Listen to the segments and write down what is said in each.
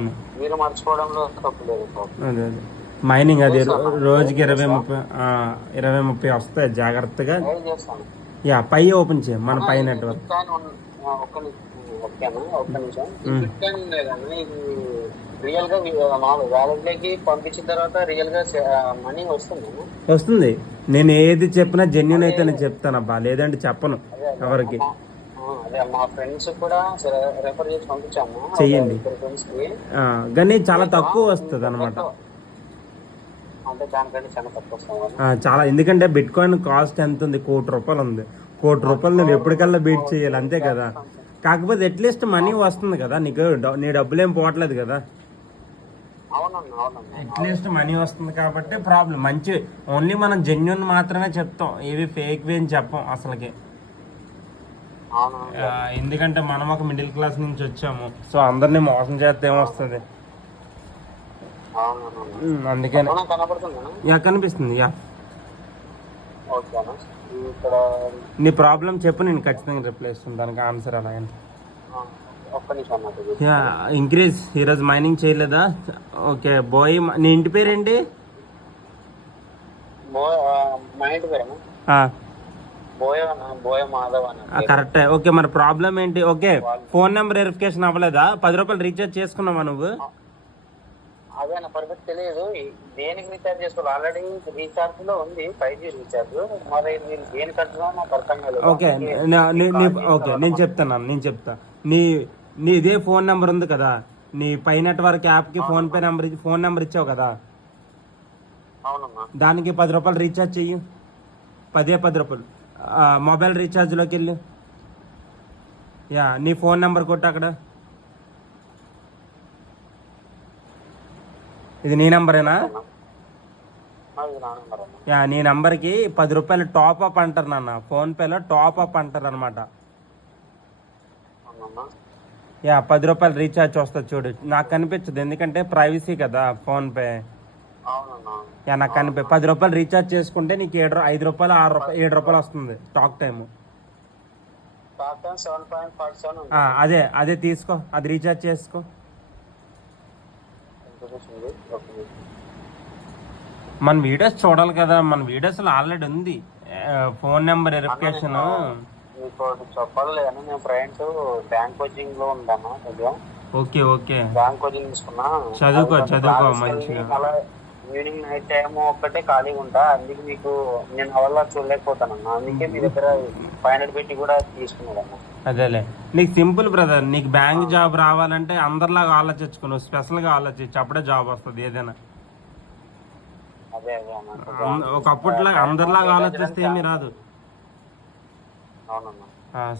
అవును, మీరు మర్చిపోవడంలో తప్పు లేదు. అదే అదే మైనింగ్ అది రోజుకి 20-30 వస్తాయి జాగ్రత్తగా. చేస్తాను. యా, పై ఓపెన్ చేయి, మన పై నెట్వర్క్. ఒక్క నిమిషం. ఈ బిట్ కాయిన్ లేదన్నా, ఇది రియల్ గా వ్యాలెట్ లోకి పంపించిన తర్వాత రియల్ గా మనీ వస్తుంది. నేను ఏది చెప్పినా జెన్యున్ అయితే నేను చెప్తానబ్బా, లేదంటే చెప్పను ఎవరికి. అదే మా ఫ్రెండ్స్ కూడా రెఫర్ చేసి పంపించాము, చెయ్యండి. ఫ్రెండ్స్ కి. కానీ చాలా తక్కువ వస్తుంది అనమాట. అంటే దానికంటే చాలా తక్కువ వస్తుంది చాలా, ఎందుకంటే బిట్ కాయిన్ కాస్ట్ ఎంత ఉంది? ₹1,00,00,000 ఉంది. ₹1,00,00,000 నువ్వు ఎప్పటికల్లా బీట్ చేయాలి, అంతే కదా. కాకపోతే అట్లీస్ట్ మనీ వస్తుంది కదా నీకు, నీ డబ్బులు ఏం పోవట్లేదు కదా. అట్లీస్ట్ మనీ వస్తుంది కాబట్టి ప్రాబ్లం. మంచి ఓన్లీ మనం జెన్యున్ మాత్రమే చెప్తాం, ఏవి ఫేక్ అని చెప్పం అసలుకి. ఎందుకంటే మనం ఒక మిడిల్ క్లాస్ నుంచి వచ్చాము, సో అందరినీ మోసం చేస్తే ఏమొస్తుంది. అందుకని యా కనిపిస్తుంది. యా, నీ ప్రాబ్లం చెప్పు, నేను ఖచ్చితంగా రిప్లై ఇస్తాను దానికి ఆన్సర్. అలాగని యా, ఇంక్రీజ్ ఈరోజు మైనింగ్ చేయలేదా? ఓకే బాయ్, నీ ఇంటి పేరేంటి? కరెక్టే. ఓకే, మరి ప్రాబ్లం ఏంటి? ఓకే, ఫోన్ నెంబర్ వెరిఫికేషన్ అవ్వలేదా? ₹10 రీఛార్జ్ చేసుకున్నావా నువ్వు? అదే పర్ఫెక్ట్ తెలియదు దేనికి రీఛార్జ్ చేసుకోవాలి. ఆల్రెడీ రీఛార్జ్ లో ఉంది 5G రీఛార్జ్. మరి మీరు దేని కట్టుకున్నా నాకు అర్థం కాలేదు. ఓకే ఓకే, నేను చెప్తా. నీ ఇదే ఫోన్ నెంబర్ ఉంది కదా, నీ పై నెట్వర్క్ యాప్ కి ఫోన్ నెంబర్ ఇచ్చావు కదా, దానికి ₹10 రీఛార్జ్ చెయ్యి. ₹10 మొబైల్ రీఛార్జ్ లోకి వెళ్ళు. యా, నీ ఫోన్ నెంబర్ కొట్టు అక్కడ. ఇది నీ నెంబరేనా? యా, నీ నెంబర్కి ₹10 టాప్ అప్ అంటారు నాన్న, ఫోన్పేలో టాప్ అప్ అంటారు అనమాట. యా, ₹10 రీఛార్జ్ వస్తుంది చూడు. నాకు కనిపించదు, ఎందుకంటే ప్రైవసీ కదా ఫోన్పే. యా, నాకు ₹10 రీఛార్జ్ చేసుకుంటే నీకు ₹5, ₹6, ₹7 వస్తుంది టాక్ టైమ్. అదే తీసుకో, అది రీఛార్జ్ చేసుకో. మన వీడియోస్ చూడాలి కదా, మన వీడియోస్ ఆల్రెడీ ఉంది ఫోన్ నెంబర్ వెరిఫికేషన్. చెప్పాలి, నేను ఫ్రెండ్స్ బ్యాంక్ కోచింగ్ లో ఉంటాను. ఓకే ఓకే, బ్యాంక్ కోచింగ్ తీసుకున్నా. చదువుకో మంచిగా. ఈవినింగ్ నైట్ టైం ఒక్కటే ఖాళీగా ఉంటా, అందుకే మీకు నేను అవల్ల చూడలేకపోతాను అన్న. అందుకే మీ దగ్గర 500 పెట్టి కూడా తీసుకున్నాను. అదేలే, నీకు సింపుల్ బ్రదర్. నీకు బ్యాంక్ జాబ్ రావాలంటే అందరిలాగా ఆలోచించుకో, నువ్వు స్పెషల్ గా ఆలోచించు, అప్పుడే జాబ్ వస్తుంది ఏదైనా. ఒకప్పటిలాగా అందరిలాగా ఆలోచిస్తే ఏమీ రాదు.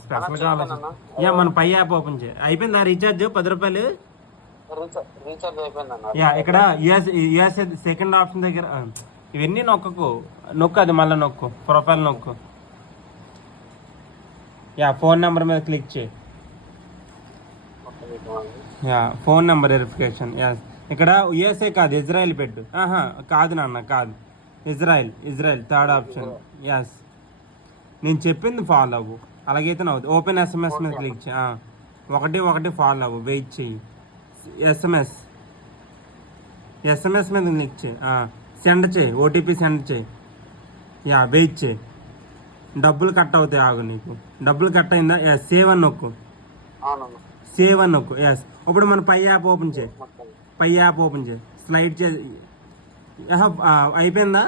స్పెషల్ గా ఆలోచించు. యా, మన పై యాప్ ఓపెన్ చేయి. అయిపోయిందా రీఛార్జ్ ₹10? యా, ఇక్కడ యుఎస్ఏ సెకండ్ ఆప్షన్ దగ్గర ఇవన్నీ నొక్కు, అది మళ్ళీ నొక్కు, ప్రొఫైల్ నొక్కు. యా, ఫోన్ నెంబర్ మీద క్లిక్ చేయి. Yeah, phone number verification. Yeah, ఇక్కడ యుఎస్ఏ కాదు, ఇజ్రాయెల్ పెట్టు. కాదు నాన్న, కాదు, ఇజ్రాయెల్ థర్డ్ ఆప్షన్. యాస్, నేను చెప్పింది ఫాలో అవ్వు, అలాగైతే నవ్వు. ఓపెన్ SMS మీద క్లిక్ చేయి. 1 ఫాలో అవ్వు, వెయిట్ చెయ్యి. SMS మీద క్లిక్ చేయి, సెండ్ చేయి, OTP సెండ్ చేయి. యా, వెయిట్ చేయి, డబ్బులు కట్ అవుతాయి. ఆగు, నీకు డబ్బులు కట్ అయిందా? ఎస్, సేవ్ అని నొక్కు. ఎస్, ఇప్పుడు మన పై యాప్ ఓపెన్ చేయి. స్లైడ్ చేయి. అయిపోయిందా?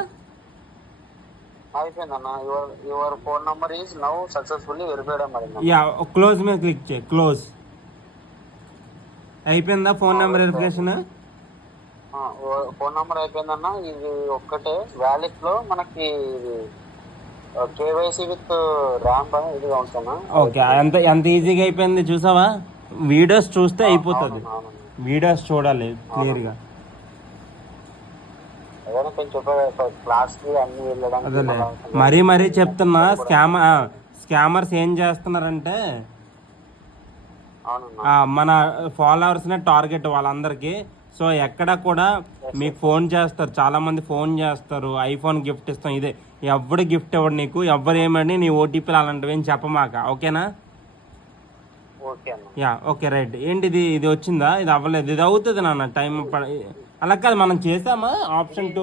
యా, క్లోజ్ మీద క్లిక్ చేయి. క్లోజ్ అయిపోయిందా phone number verification? Phone number అయిపోయిందన్న. ఇది ఒక్కటే వ్యాలెట్ లో మనకి కేవైసీ విత్ ర్యాంప్ ఇది ఉంటున్నా. ఓకే, ఎంత ఈజీగా అయిపోయింది చూసావా? వీడియోస్ చూస్తే అయిపోతుంది, వీడియోస్ చూడాలి క్లియర్ గా. అదే మరీ చెప్తున్నా, స్కామర్స్ ఏం చేస్తున్నారంటే మన ఫాలోవర్స్ నే టార్గెట్ వాళ్ళందరికీ. సో ఎక్కడ కూడా మీకు ఫోన్ చేస్తారు, చాలా మంది ఫోన్ చేస్తారు, ఐఫోన్ గిఫ్ట్ ఇస్తాం, ఇదే. ఎవడు గిఫ్ట్ ఇవ్వడు నీకు, ఎవరు ఏమని నీ OTPలు అలాంటివి ఏం చెప్పమాక, ఓకేనా? ఓకే అన్న. Yeah okay right. ఏంటిది ఇది వచ్చిందా? ఇది అవ్వలేదు. ఇది అవుతుంది నాన్న టైం అలా కాదు, మనం చేసామా ఆప్షన్ 2